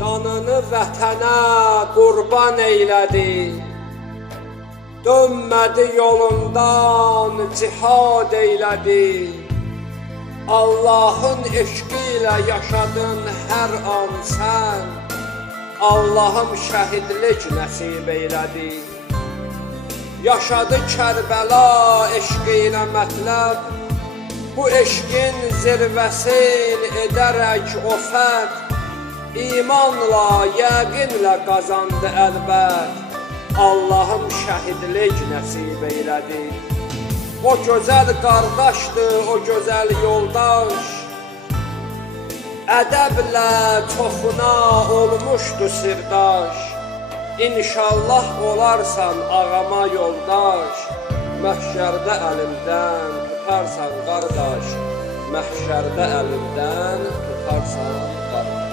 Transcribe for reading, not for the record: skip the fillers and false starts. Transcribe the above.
Canını vətənə qurban eylədi, dönmədi yolundan cihad eylədi. Allahın eşqi ilə yaşadın hər an sən, Allahım şəhidlik nəsib eylədi. Yaşadı Kərbəla eşqi ilə mətləb, bu eşqin zirvəsin edərək o fərd, İmanla, yəqinlə qazandı əlbət, Allahım şəhidlik nəsib eylədi. O gözəl qardaşdır, o gözəl yoldaş, ədəblə toxuna olmuşdu sirdaş. İnşallah olarsan ağama yoldaş, məhşərdə əlimdən tutarsan qardaş, məhşərdə əlimdən tutarsan qardaş.